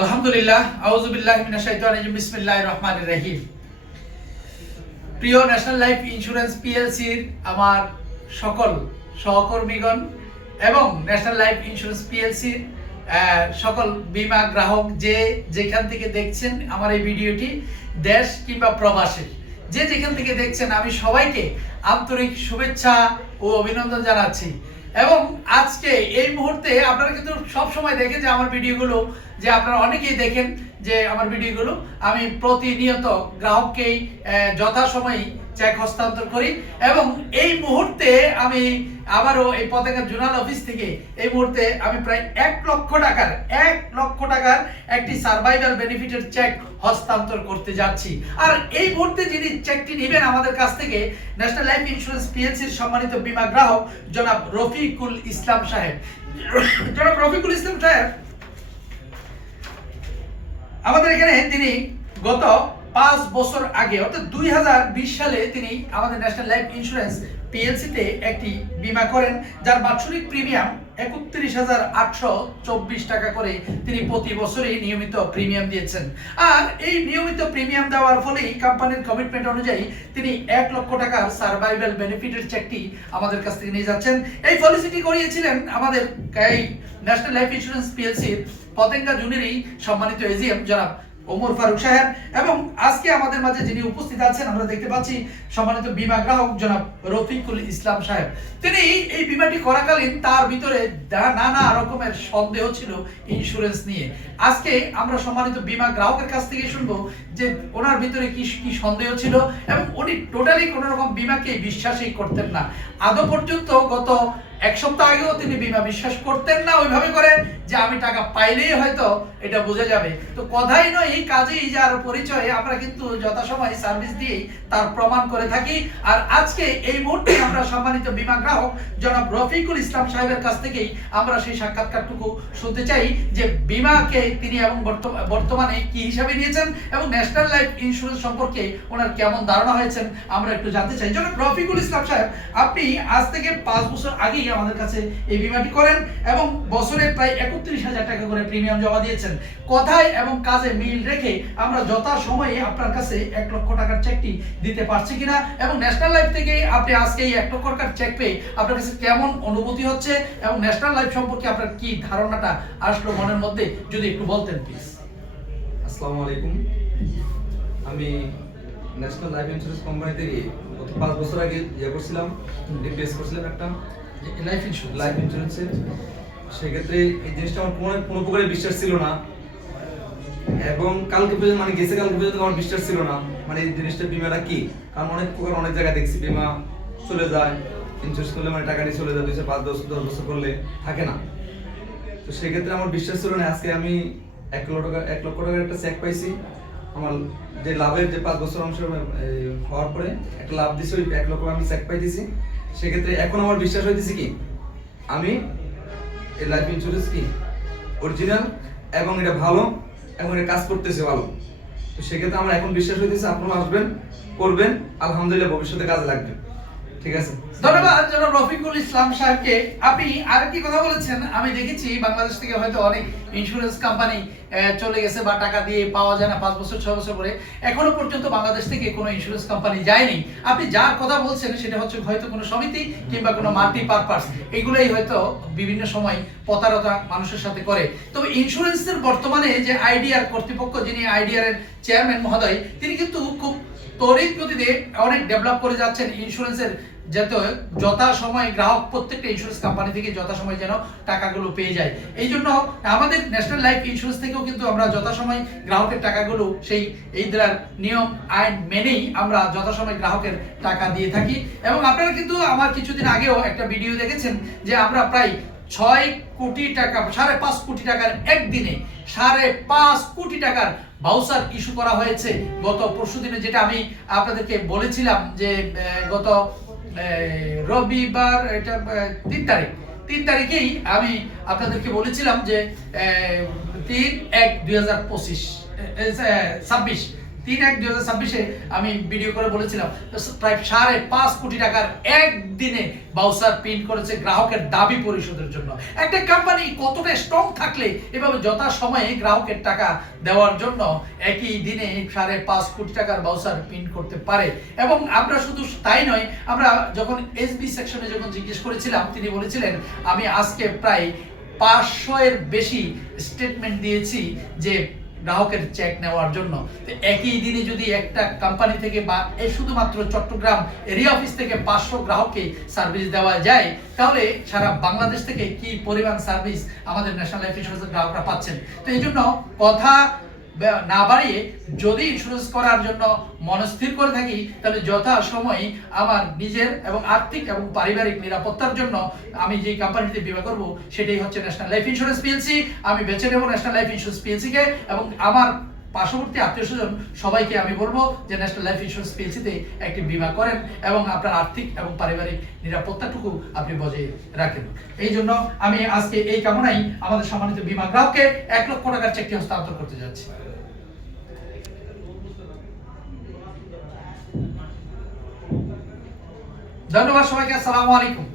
আলহামদুলিল্লাহ, আউযুবিল্লাহি মিনাশ শাইতানির রাজিম, বিসমিল্লাহির রহমানির রহিম। প্রিয় ন্যাশনাল লাইফ ইন্স্যুরেন্স পিএলসির আমার সকল সহকর্মীগণ এবং ন্যাশনাল লাইফ ইন্স্যুরেন্স পিএলসির সকল বীমা গ্রাহক যে যেখান থেকে দেখছেন আমার এই ভিডিওটি, দেশ কিংবা প্রবাসী যে যেখান থেকে দেখছেন, আমি সবাইকে আন্তরিক শুভেচ্ছা ও অভিনন্দন জানাচ্ছি। এবং আজকে এই মুহূর্তে আপনারা কিন্তু সব সময় দেখেন যে আমার ভিডিওগুলো, যে আপনারা অনেকেই দেখেন যে আমার ভিডিওগুলো আমি প্রতিনিয়ত গ্রাহককেই যথাসময়ে চেক হস্তান্তর করি। এবং এই মুহূর্তে আমি আবারও এই পতেঙ্গা জোনাল অফিস থেকে এই মুহূর্তে আমি প্রায় 1 লক্ষ টাকার একটি সার্ভাইভাল বেনিফিটের চেক হস্তান্তর করতে যাচ্ছি। আর এই মুহূর্তে যিনি চেকটি নেবেন আমাদের কাছ থেকে, ন্যাশনাল লাইফ ইন্স্যুরেন্স পিএলসির সম্মানিত বীমা গ্রাহক জনাব রফিকুল ইসলাম সাহেব। জনাব রফিকুল ইসলাম সাহেব আমাদের এখানে তিনি গত 5 বছর আগে অর্থাৎ 2020 সালে তিনি আমাদের ন্যাশনাল লাইফ ইন্স্যুরেন্স পিএলসিতে একটি বীমা করেন, যার বাৎসরিক প্রিমিয়াম 31,824 টাকা করে তিনি প্রতি বছরই নিয়মিত প্রিমিয়াম দিয়েছেন। আর এই নিয়মিত প্রিমিয়াম দেওয়ার ফলেই কোম্পানির কমিটমেন্ট অনুযায়ী তিনি 1 লক্ষ টাকার সার্ভাইভাল বেনিফিটের চেকটি আমাদের কাছ থেকে নিয়ে যাচ্ছেন। এই পলিসিটি করিয়েছিলেন আমাদের এই ন্যাশনাল লাইফ ইন্স্যুরেন্স পিএলসির পতেঙ্গা জুনেরই সম্মানিত এজিএম জনাব ওমর ফারুক সাহেব। এবং আজকে আমাদের মাঝে যিনি উপস্থিত আছেন আমরা দেখতে পাচ্ছি সম্মানিত বীমা গ্রাহক জনাব রফিকুল ইসলাম সাহেব। তিনি এই বীমাটি করাকালীন তার ভিতরে নানা রকমের সন্দেহ ছিল ইন্স্যুরেন্স নিয়ে। আজকে আমরা সম্মানিত বীমা গ্রাহকের কাছ থেকে শুনবো যে ওনার ভিতরে কি কি সন্দেহ ছিল, এবং উনি টোটালি কোনো রকম বীমাকে বিশ্বাসই করতেন না। আদৌ পর্যন্ত গত 1 সপ্তাহ আগেও তিনি বীমা বিশ্বাস করতেন না, ওইভাবে করে যে আমি টাকা পাইলেই হয়তো এটা বোঝা যাবে। তো কথাই নয়, এই কাজেই যার পরিচয়ে আমরা কিন্তু যথাসময়ে সার্ভিস দিয়ে তার প্রমাণ করে থাকি। আর আজকে এই মুহূর্তে আমরা সম্মানিত বীমা গ্রাহক জনাব রফিকুল ইসলাম সাহেবের কাছ থেকেই আমরা সেই সাক্ষাৎকারটুকু শুনতে চাই যে বীমাকে তিনি এবং বর্তমানে কি হিসাবে নিয়েছেন এবং ন্যাশনাল লাইফ ইন্স্যুরেন্স সম্পর্কে ওনার কেমন ধারণা হয়েছেন আমরা একটু জানতে চাই। জনাব রফিকুল ইসলাম সাহেব, আপনি আজ থেকে 5 বছর আগেই আমাদের কাছে এই বীমাটি করেন এবং বছরে প্রায় 31,000 টাকা করে প্রিমিয়াম জমা দিয়েছেন। কথায় এবং কাজে মিল রেখে আমরা যথাসময়ে আপনার কাছে 1 লক্ষ টাকার চেকটি দিতে পারছি কিনা, এবং ন্যাশনাল লাইফ থেকে আপনি আজকে এই 1 লক্ষ টাকার চেক পেয়ে আপনার কাছে কেমন অনুভূতি হচ্ছে এবং ন্যাশনাল লাইফ সম্পর্কে আপনার কি ধারণাটা আসলো মনের মধ্যে, যদি একটু বলতেন প্লিজ। আসসালামু আলাইকুম। আমি ন্যাশনাল লাইফ ইন্স্যুরেন্স কোম্পানি থেকে গত 5 বছর আগে করছিলাম, ডিপিএস করছিলাম একটা লাইফ ইন্স্যুরেন্সের। সেক্ষেত্রে এই জিনিসটা আমার কোনো প্রকারের বিশ্বাস ছিল না, এবং কালকে পর্যন্ত কালকে পর্যন্ত আমার বিশ্বাস ছিল না এই জিনিসটা বীমাটা কি। কারণ অনেক জায়গায় দেখছি বীমা চলে যায়, ইন্স্যুরেন্স করলে টাকা নিয়ে চলে যায়, 5 বছর 10 বছর করলে থাকে না। তো সেক্ষেত্রে আমার বিশ্বাস ছিল না। আজকে আমি 1 লক্ষ টাকার একটা চেক পাইছি। আমার যে লাভের যে 5 বছর অংশ হওয়ার পরে একটা লাভ দিছি, ওই 1 লক্ষ আমি চেক পাইতেছি। সেক্ষেত্রে এখন আমার বিশ্বাস হইতেছে কি আমি এই লাইফ ইন্স্যুরেন্স কি অরিজিনাল এবং এটা ভালো এবং এটা কাজ করতেছে ভালো। তো সেক্ষেত্রে আমার এখন বিশ্বাস হইতেছে আপনারা আসবেন, করবেন, আলহামদুলিল্লাহ ভবিষ্যতে কাজে লাগবে। ঠিক আছে, ধন্যবাদ জনাব রফিকুল ইসলাম সাহেবকে। আপনি আরেকটি কথা বলেছেন, আমি দেখেছি বাংলাদেশ থেকে হয়তো অনেক ইন্স্যুরেন্স কোম্পানি চলে গেছে বা টাকা দিয়ে পাওয়া যায় না 5 বছর 6 বছর পরে, এখনো পর্যন্ত বাংলাদেশ থেকে কোনো ইন্স্যুরেন্স কোম্পানি যায়নি। আপনি যার কথা বলছেন সেটা হচ্ছে হয়তো কোনো সমিতি কিংবা কোনো মাল্টিপারপাস, এগুলোই হয়তো বিভিন্ন সময় প্রতারণা মানুষের সাথে করে। তবে ইন্স্যুরেন্সের বর্তমানে যে আইডিআর কর্তৃপক্ষ, যিনি আইডিআর এর চেয়ারম্যান মহোদয়, তিনি কিন্তু খুব তড়িৎ গতিতে অনেক ডেভেলপ করে যাচ্ছেন ইন্স্যুরেন্সের, যাতে যথাসময়ে গ্রাহক প্রত্যেকটা ইন্স্যুরেন্স কোম্পানি থেকে যথাসময়ে যেন টাকাগুলো পেয়ে যায়। এই জন্য আমাদের ন্যাশনাল লাইফ ইন্স্যুরেন্স থেকেও কিন্তু আমরা যথাসময়ে গ্রাহকের টাকাগুলো সেই এইদার নিয়ম আইন মেনেই আমরা যথাসময়ে গ্রাহকের টাকা দিয়ে থাকি। এবং আপনারা কিন্তু আমার কিছুদিন আগেও একটা ভিডিও দেখেছেন যে আমরা প্রায় 6 কোটি টাকা, 5.5 কোটি টাকার একদিনে 5.5 কোটি টাকার ভাউচার ইস্যু করা হয়েছে গত পরশুদিনে, যেটা আমি আপনাদেরকে বলেছিলাম যে গত রবিবার, এটা 3 তারিখেই আমি আপনাদেরকে বলেছিলাম যে 3/1/2026 3/1/2026 আমি ভিডিও করে বলেছিলাম প্রায় 5.5 কোটি টাকার একদিনে বাউচার প্রিন্ট করেছে গ্রাহকের দাবি পরিশোধের জন্য। একটা কোম্পানি কতটা স্ট্রং থাকলে এভাবে যথাসময়ে গ্রাহকের টাকা দেওয়ার জন্য একই দিনে 5.5 কোটি টাকার বাউচার প্রিন্ট করতে পারে। এবং আমরা শুধু তাই নয়, আমরা যখন এসবি সেকশনে যখন জিজ্ঞেস করেছিলাম, তিনি বলেছিলেন আমি আজকে প্রায় 500 এর বেশি স্টেটমেন্ট দিয়েছি যে গ্রাহকের চেক নেওয়ার জন্য। তো একই দিনে যদি একটা কোম্পানি থেকে বা শুধুমাত্র চট্টগ্রাম এরিয়া অফিস থেকে 500 গ্রাহককে সার্ভিস দেওয়া যায়, তাহলে সারা বাংলাদেশ থেকে কি পরিমাণ সার্ভিস আমাদের ন্যাশনাল লাইফ ইন্স্যুরেন্সের গ্রাহকরা পাচ্ছেন। তো এই জন্য কথা না বাড়িয়ে যদি ইন্স্যুরেন্স করার জন্য মনস্থির করে থাকি, তাহলে যথা সময় আমার নিজের এবং আর্থিক এবং পারিবারিক নিরাপত্তার জন্য আমি যে কোম্পানিতে বীমা করব সেটাই হচ্ছে ন্যাশনাল লাইফ ইন্স্যুরেন্স পিএলসি। আমি বেছে নেব ন্যাশনাল লাইফ ইন্স্যুরেন্স পিএলসি কে, এবং আমার পার্শ্ববর্তী আত্মীয়স্বজন সবাইকে আমি বলবো যে ন্যাশনাল লাইফ ইন্স্যুরেন্স পিএলসিতে একটি বীমা করেন এবং আপনার আর্থিক এবং পারিবারিক নিরাপত্তাটুকু আপনি বজায় রাখেন। এই জন্য আমি আজকে এই কামনাই আমাদের সম্মানিত বীমা গ্রাহককে 1 লক্ষ টাকার চেকটি হস্তান্তর করতে যাচ্ছি। ধন্যবাদ সবাইকে। আসসালামু আলাইকুম।